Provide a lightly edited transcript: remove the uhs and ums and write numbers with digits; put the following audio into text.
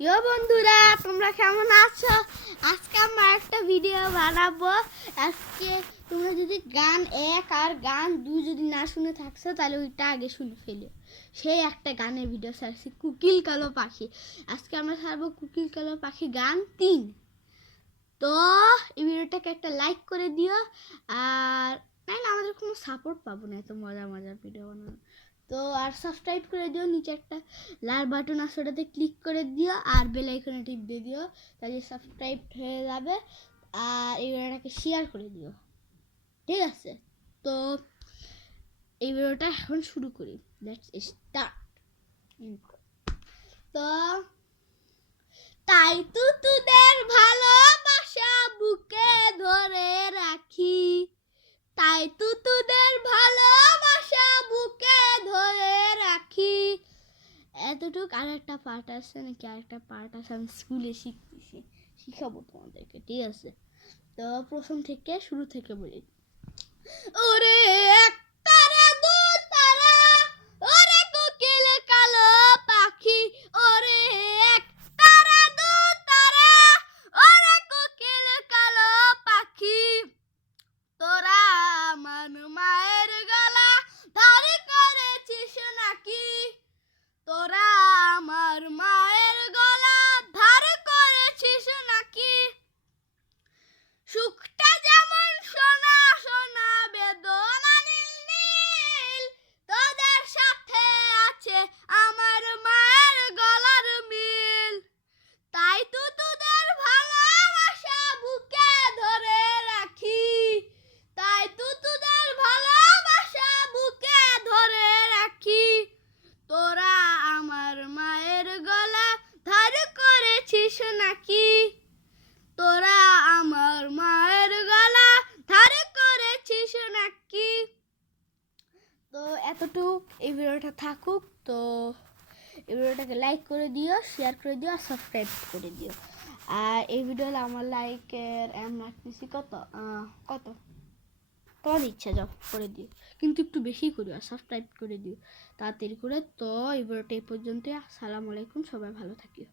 ইয়ো বন্ধুরা, তোমরা কেমন আছো? আজকে আমরা একটা ভিডিও বানাবো। আজকে তোমরা যদি গান 1 আর গান 2 যদি না শুনে থাকছো তাহলে ওইটা আগে শুনে ফেলো। সেই একটা গানের ভিডিও ছাড়ছি, কোকিল কালো পাখি। আজকে আমরা ছাড়বো কোকিল কালো পাখি গান 3। তো এই ভিডিওটাকে একটা লাইক করে দিও, আর নাইলে আমাদের কোনো সাপোর্ট পাবো না এত মজার মজার ভিডিও বানানো। তো আর সাবস্ক্রাইব করে দিও, নিচে একটা লাল বাটন আছে ওটাতে ক্লিক করে দিও, আর বেল আইকনে টিপ দিয়ে দিও, তাহলে সাবস্ক্রাইব হয়ে যাবে। আর এই ভিডিওটাকে শেয়ার করে দিও, ঠিক আছে? তো এই ভিডিওটা এখন শুরু করি, লেটস স্টার্ট। তো তাই তো তোদের ভালোবাসা বুকে ধরে রাখি, তাই তো তোদের ভালোবাসা বুকে ধরে রাখি। এতটুক। আর একটা পার্ট আছে নাকি? আর একটা পার্ট আছে, আমি স্কুলে শিখতেছি, শিখাবো তোমাদেরকে, ঠিক আছে? তো প্রথম থেকে শুরু থেকে বলি। ওরে এক তারা দু তারা, ওরে কোকিল কালো পাখি, ওরে এক তারা দু তারা, ওরে কোকিল কালো পাখি, তোরা আমার মায়ের গলা ধারে করেছিস নাকি? তোরা আমার মায়ের গলা ধার করেছিস নাকি? সুখটা যেমন সোনা সোনা বেদনা নীল নীল, তোদের সাথে আছে আমার মায়ের গলার মিল। তাই তো তোদের ভালোবাসা বুকে ধরে রাখি, তাই তো তোদের ভালোবাসা বুকে ধরে রাখি, তোরা আমার মায়ের গলা ধার করেছিস নাকি? তোরা আমার মায়ের গলা ধার করেছিস নাকি? তো এতটুক। এই ভিডিওটা থাকুক। তো এই ভিডিওটাকে লাইক করে দিও, শেয়ার করে দিও, আর সাবস্ক্রাইব করে দিও। আর এই ভিডিওতে আমার লাইকের রাখতেছি কত কত তোমার ইচ্ছা, যাও করে দিও, কিন্তু একটু বেশি করিও, আর সাবস্ক্রাইব করে দিও তাড়াতাড়ি করে। তো এই ভিডিওটা এই পর্যন্ত। আসসালামু আলাইকুম, সবাই ভালো থাকিও।